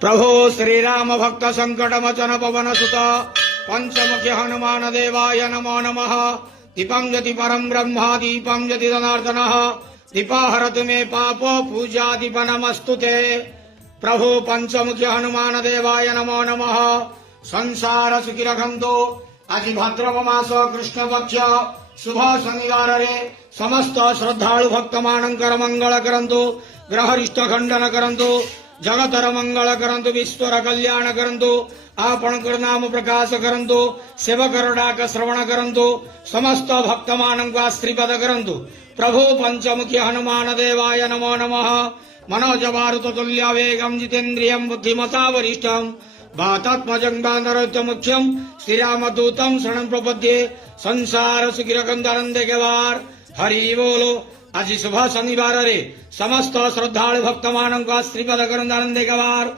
प्रभो श्रीराम भक्त संकट मोचन पवन सुत पंचमुखी हनुमान देवाय नमो नमः। दीपं यति परम ब्रह्म दीपं यति जनार्दन दीपाहरतु मे पापो पूजा दीप नमस्तुते। प्रभु पंचमुखी हनुमान देवाय नमो नमः। संसार सुखी रखंतु। आज भाद्रव मास कृष्ण पक्ष शुभ शनिवार रे समस्त श्रद्धालु भक्त मानकर मंगल करंतु। ग्रहरिष्ट खंडन करंतु। जगतर मंगल करंतु। विश्वर कल्याण करंतु। आपणकर नाम प्रकाश करंतु। सेवकर डाक श्रवण करंतु। समस्त भक्त मानक आशीर्वाद करंतु। प्रभु पंचमुखी हनुमान देवाय नमो नमः। मनोज मारुत तुल्य वेगं जितेन्द्रियं बुद्धिमता वरिष्ठं वातात्मजं वानरोत्तमुख्यं श्रीरामदूतं शरणं प्रपद्ये। संसार सुखिरकंदानंदे केवार हरि बोलो। आज शुभ शनिवार रे समस्त श्रद्धालु भक्त मानक आशीर्वाद करंदानंदे केवार।